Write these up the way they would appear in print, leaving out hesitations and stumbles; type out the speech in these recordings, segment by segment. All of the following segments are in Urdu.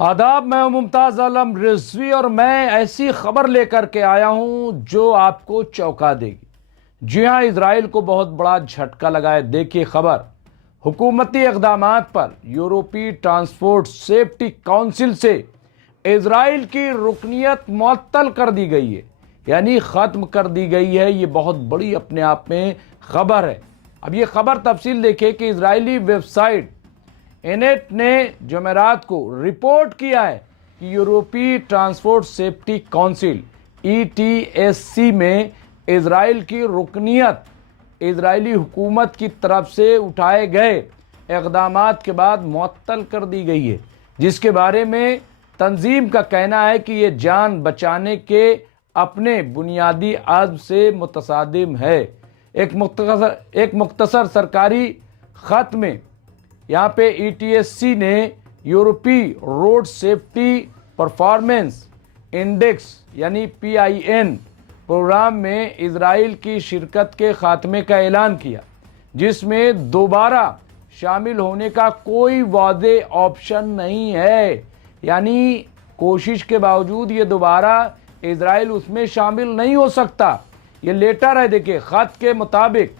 آداب، میں ہوں ممتاز عالم رضوی اور میں ایسی خبر لے کر کے آیا ہوں جو آپ کو چونکا دے گی۔ جی ہاں، اسرائیل کو بہت بڑا جھٹکا لگا ہے۔ دیکھیے خبر، حکومتی اقدامات پر یورپی ٹرانسپورٹ سیفٹی کونسل سے اسرائیل کی رکنیت معطل کر دی گئی ہے، یعنی ختم کر دی گئی ہے۔ یہ بہت بڑی اپنے آپ میں خبر ہے۔ اب یہ خبر تفصیل دیکھیں کہ اسرائیلی ویب سائٹ انیٹ نے جمعرات کو رپورٹ کیا ہے کہ یورپی ٹرانسپورٹ سیفٹی کونسل ETSC میں اسرائیل کی رکنیت اسرائیلی حکومت کی طرف سے اٹھائے گئے اقدامات کے بعد معطل کر دی گئی ہے، جس کے بارے میں تنظیم کا کہنا ہے کہ یہ جان بچانے کے اپنے بنیادی عزم سے متصادم ہے۔ ایک مختصر سرکاری خط میں یہاں پہ ETSC نے یورپی روڈ سیفٹی پرفارمنس انڈیکس یعنی PIN پروگرام میں اسرائیل کی شرکت کے خاتمے کا اعلان کیا، جس میں دوبارہ شامل ہونے کا کوئی واضح آپشن نہیں ہے، یعنی کوشش کے باوجود یہ دوبارہ اسرائیل اس میں شامل نہیں ہو سکتا۔ یہ لیٹر ہے، دیکھیں خط کے مطابق،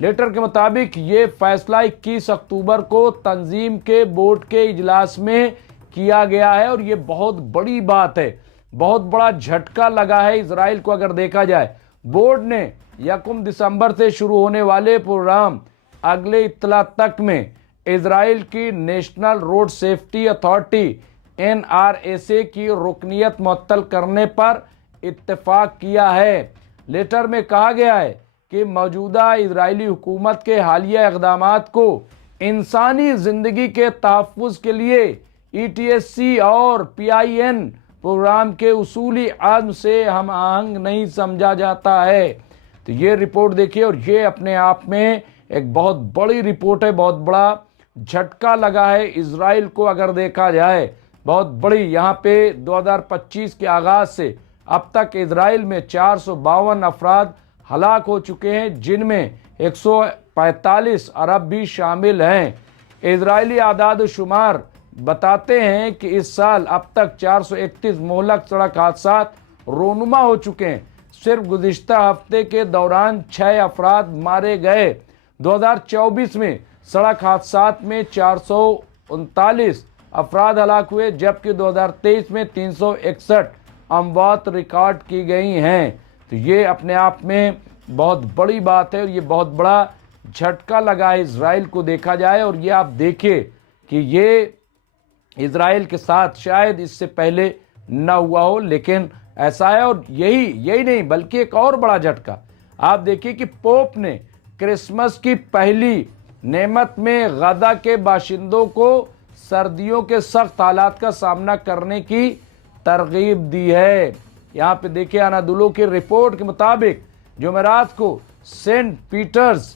لیٹر کے مطابق یہ فیصلہ 21 اکتوبر کو تنظیم کے بورڈ کے اجلاس میں کیا گیا ہے، اور یہ بہت بڑی بات ہے، بہت بڑا جھٹکا لگا ہے اسرائیل کو اگر دیکھا جائے۔ بورڈ نے 1 دسمبر سے شروع ہونے والے پروگرام اگلے اطلاع تک میں اسرائیل کی national road safety authority NRSA کی رکنیت معطل کرنے پر اتفاق کیا ہے۔ لیٹر میں کہا گیا ہے کہ موجودہ اسرائیلی حکومت کے حالیہ اقدامات کو انسانی زندگی کے تحفظ کے لیے ETSC اور PIN پروگرام کے اصولی عزم سے ہم آہنگ نہیں سمجھا جاتا ہے۔ تو یہ رپورٹ دیکھیے، اور یہ اپنے آپ میں ایک بہت بڑی رپورٹ ہے، بہت بڑا جھٹکا لگا ہے اسرائیل کو اگر دیکھا جائے، بہت بڑی۔ یہاں پہ 2025 کے آغاز سے اب تک اسرائیل میں 452 افراد ہلاک ہو چکے ہیں، جن میں 145 عرب بھی شامل ہیں۔ اسرائیلی اعداد و شمار بتاتے ہیں کہ اس سال اب تک 431 مہلک سڑک حادثات رونما ہو چکے ہیں۔ صرف گزشتہ ہفتے کے دوران 6 افراد مارے گئے۔ 2024 میں سڑک حادثات میں 439 افراد ہلاک ہوئے، جبکہ 2023 میں 361 اموات ریکارڈ کی گئی ہیں۔ تو یہ اپنے آپ میں بہت بڑی بات ہے، اور یہ بہت بڑا جھٹکا لگا ہے اسرائیل کو دیکھا جائے۔ اور یہ آپ دیکھیں کہ یہ اسرائیل کے ساتھ شاید اس سے پہلے نہ ہوا ہو، لیکن ایسا ہے۔ اور یہی نہیں بلکہ ایک اور بڑا جھٹکا آپ دیکھیں کہ پوپ نے کرسمس کی پہلی نعمت میں غزہ کے باشندوں کو سردیوں کے سخت حالات کا سامنا کرنے کی ترغیب دی ہے۔ یہاں پہ دیکھیں انادولو کی رپورٹ کے مطابق جمعرات کو سینٹ پیٹرز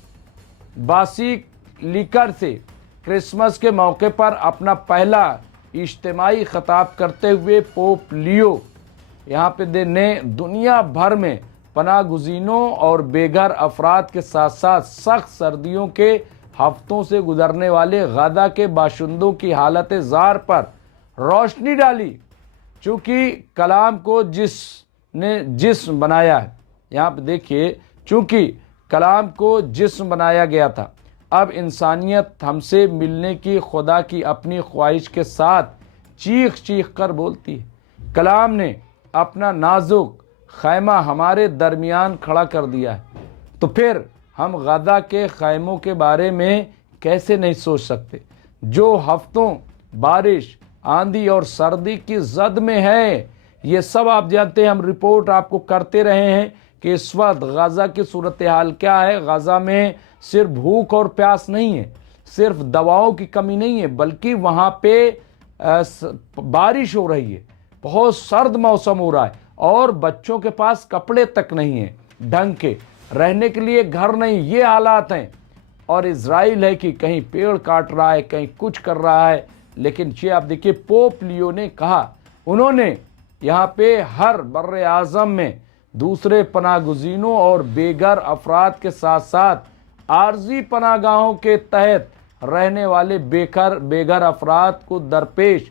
باسیلیکا سے کرسمس کے موقع پر اپنا پہلا اجتماعی خطاب کرتے ہوئے پوپ لیو یہاں پہ نے دنیا بھر میں پناہ گزینوں اور بے گھر افراد کے ساتھ ساتھ سخت سردیوں کے ہفتوں سے گزرنے والے غزہ کے باشندوں کی حالت زار پر روشنی ڈالی، چونکہ کلام کو جس نے جسم بنایا ہے۔ یہاں پہ دیکھیے، چونکہ کلام کو جسم بنایا گیا تھا، اب انسانیت ہم سے ملنے کی خدا کی اپنی خواہش کے ساتھ چیخ چیخ کر بولتی ہے۔ کلام نے اپنا نازک خیمہ ہمارے درمیان کھڑا کر دیا ہے، تو پھر ہم غزہ کے خیموں کے بارے میں کیسے نہیں سوچ سکتے، جو ہفتوں بارش، آندھی اور سردی کی زد میں ہے۔ یہ سب آپ جانتے ہیں، ہم رپورٹ آپ کو کرتے رہے ہیں کہ اس وقت غزہ کی صورتحال کیا ہے۔ غزہ میں صرف بھوک اور پیاس نہیں ہے، صرف دواؤں کی کمی نہیں ہے، بلکہ وہاں پہ بارش ہو رہی ہے، بہت سرد موسم ہو رہا ہے، اور بچوں کے پاس کپڑے تک نہیں ہیں ڈھنگ کے، رہنے کے لیے گھر نہیں، یہ حالات ہیں۔ اور اسرائیل ہے کہ کہیں پیڑ کاٹ رہا ہے، کہیں کچھ کر رہا ہے۔ لیکن یہ آپ دیکھیے، پوپ لیو نے کہا، انہوں نے یہاں پہ ہر بر اعظم میں دوسرے پناہ گزینوں اور بے گھر افراد کے ساتھ ساتھ عارضی پناہ گاہوں کے تحت رہنے والے بے گھر افراد کو درپیش